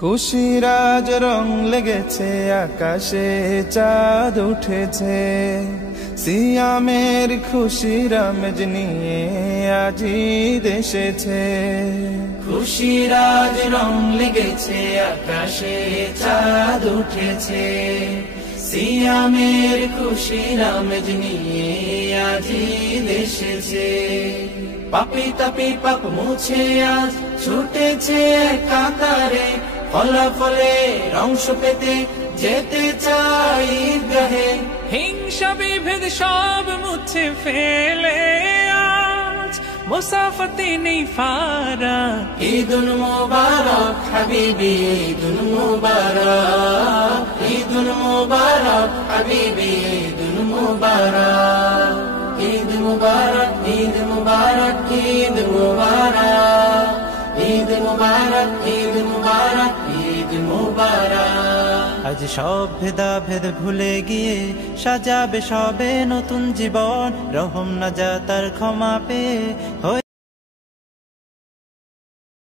খুশির আজ রং লেগেছে, আকাশে চাঁদ উঠেছে। সিয়ামের খুশির আমেজ নিয়ে আজি দেশেছে। খুশির আজ রং লেগেছে, আকাশে চাঁদ উঠেছে। সিয়ামের খুশির আমেজ নিয়ে আজি দেশেছে। পাপি তাপি পাপ মুছে আজ ছুটেছে কাতারে, ফলাফলে অংশ পেতে যেতে চাই ঈদগাহে। হিংসা বিভেদ সব মুছে ফেলে আজ মুসাফাতে নেই ফারাক। ঈদুল মুবারক হাবিবি, ঈদুল মুবারক, ঈদুল মুবারক হাবিবি, ঈদুল মুবারক। ঈদ মুবারক, ঈদ মুবারক, ঈদ মুবারক, ঈদ মুবারক, ঈদ মুবারক, ঈদ মুবারক। আজ সব ভেদাভেদ ভুলে গিয়ে সাজাবে সবে নতুন জীবন, রহম নাজাত আর ক্ষমা পেয়ে